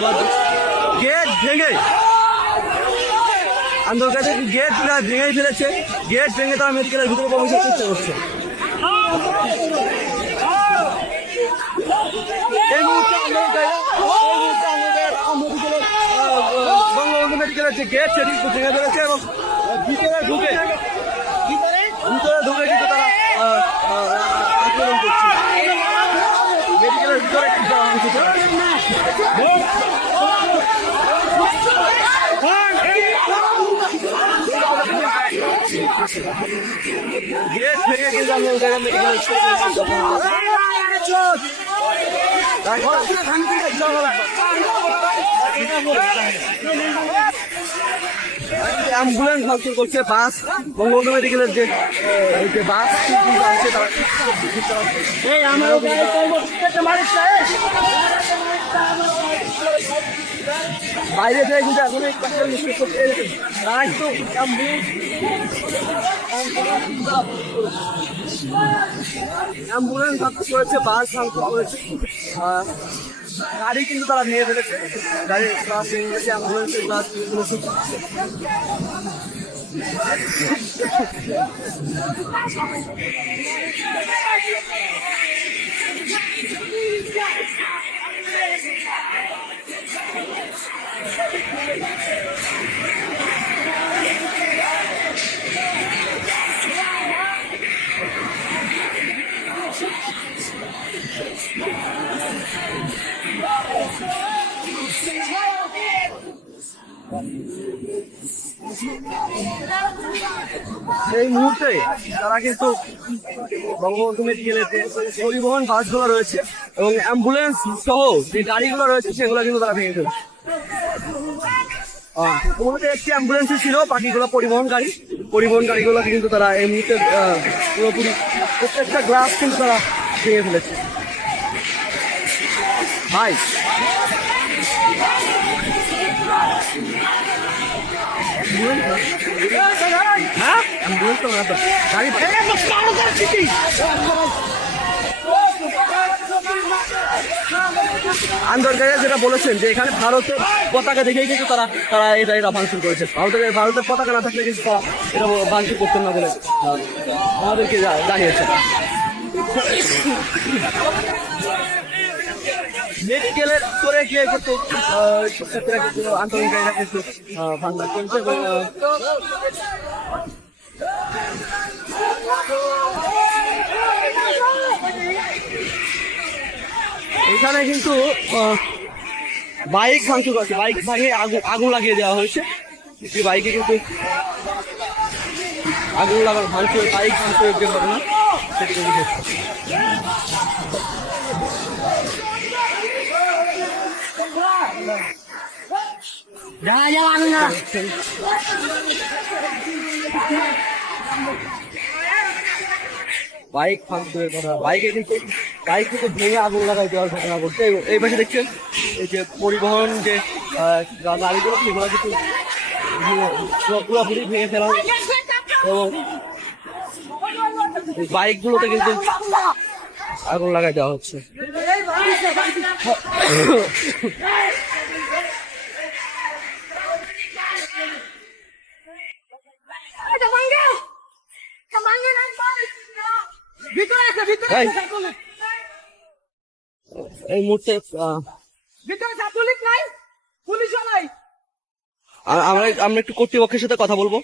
Gate ভেঙে আন্দোলনকারী gate ভেঙে ফেলেছে। গেট ভেঙে তারা মেডিকেলের ভিতরে প্রবেশের চেষ্টা করছে। গেট সেটি ভেঙে ফেলেছে এবং ভিতরে ঢুকে ভিতরে ঢুকে কিন্তু তারা আহ, আহ, আক্রমণ করছে মেডিকেলের ভিতরে কি করা হয়েছে গেট ভেঙে কিন্তু আন্দোলনকারীরা মেডিকেলের অ্যাম্বুলেন্স ভাঙচুর করছে বাস বঙ্গবন্ধু মেডিকেলের যে বাস কিন্তু বাইরে থেকে কিন্তু এখন তারা একটু অ্যাম্বুলেন্স। ভাঙচুর করেছে বাস ভাঙচুর করেছে। গাড়ি কিন্তু তারা নিয়ে ফেলেছে। গাড়ি ক্লাস নিয়ে গেছে অ্যাম্বুলেন্সের ক্লাস এই মুহূর্তে তারা কিন্তু বঙ্গবন্ধু মেডিকেলের যে পরিবহন বাসগুলো রয়েছে এবং অ্যাম্বুলেন্স সহ যে গাড়িগুলো রয়েছে সেগুলো কিন্তু তারা ভেঙে ফেলছে। মূলত একটি অ্যাম্বুলেন্সই ছিল, বাকিগুলো পরিবহন গাড়ি। পরিবহন গাড়িগুলো কিন্তু তারা এই মুহূর্তে পুরোপুরি প্রত্যেকটা গ্লাস কিন্তু তারা ভেঙে ফেলেছে। ভাই আন্দোলনকারীরা যেটা বলেছেন যে এখানে ভারতের পতাকা দেখেই কিন্তু তারা তারা এটা এটা ভাঙচুর করেছে। ভারতের ভারতের পতাকা না থাকলে কিন্তু তারা এটা ভাঙচুর করতেন না বলে আমাদেরকে জানিয়েছে। মেডিকেলের করে এখানে কিন্তু বাইক ভাঙচুর আছে বাইক ভাঙে আগুন আগুন লাগিয়ে দেওয়া হয়েছে। বাইকে কিন্তু আগুন লাগানো ভাঙচুর, বাইক ভাঙচুরের যে ঘটনা, সেটি বাইক ভাঙচুরের কথা। বাইকে বাইক কিন্তু ভেঙে আগুন লাগাই দেওয়ার ঘটনা ঘটছে। এই পাশে দেখছেন, এই যে পরিবহন যে গাড়িগুলো সেগুলো কিন্তু পুরোপুরি ভেঙে ফেলা এবং বাইকগুলোতে কিন্তু আগুন লাগাই দেওয়া হচ্ছে ভিতরে আছে ভিতরে এই। মুহূর্তে আমরা আমরা একটু কর্তৃপক্ষের সাথে কথা বলব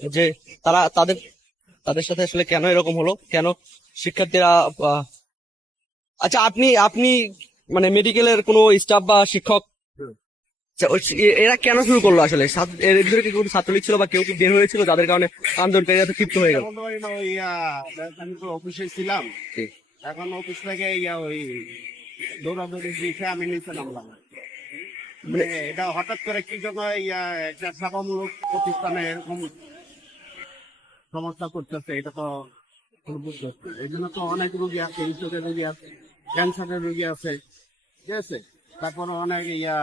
যে তারা তাদের তাদের সাথে আসলে কেন এরকম হলো কেন শিক্ষার্থীরা আচ্ছা আপনি আপনি মানে মেডিকেলের কোনো স্টাফ বা শিক্ষক এরা কেন শুরু করল আসলে? ছাত্র- এর ভিতরে কি কোনো ছাত্রলীগ ছিল বা কেউ কি বের হয়েছিল যাদের কারণে আন্দোলনকারীরা তো ক্ষিপ্ত হয়ে গেল? আমি তো অফিসে ছিলাম। এখন অফিস থেকে ইয়া ওই দৌড়াদৌড়ি দিয়েছে আমি নিচে নামলাম। মানে এটা হঠাৎ করে কি জন্য ইয়া একটা সেবামূলক প্রতিষ্ঠানে এরকম সমস্যা করতেছে এটা তো বুঝতে এই জন্য তো অনেক রোগী আছে ইনসুরের রোগী আছে ক্যান্সারের রোগী আছে। ঠিক আছে? তারপরে অনেক ইয়া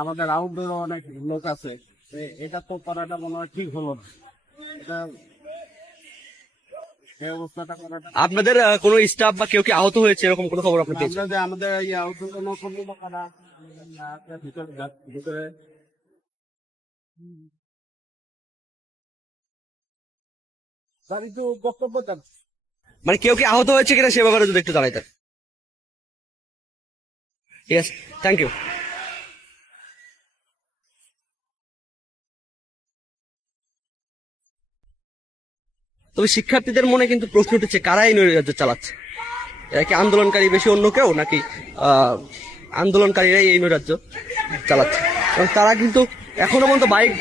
আমাদের আউটডোর অনেক লোক আছে। এটা তো করাটা মনে হয় ঠিক হলো না। এটা আপনাদের কোনো স্টাফ বা কেউ কি আহত হয়েছে? এরকম কোনো খবর আপনি পেয়েছেন? আমাদের এই আউটডোর কোনো কোনো ভিতরে ভিতরে। স্যার একটু বক্তব্য মানে কেউ কি আহত হয়েছে কিনা সে ব্যাপারে যদি একটু জানাইতেন। ঠিক আছে থ্যাংক ইউ তবে শিক্ষার্থীদের মনে কিন্তু প্রশ্ন উঠেছে, কারা এই নৈরাজ্য চালাচ্ছে? এরা কি আন্দোলনকারী বেশি অন্য কেউ, নাকি আন্দোলনকারীরাই এই নৈরাজ্য চালাচ্ছে? এবং তারা কিন্তু এখনও পর্যন্ত বাইক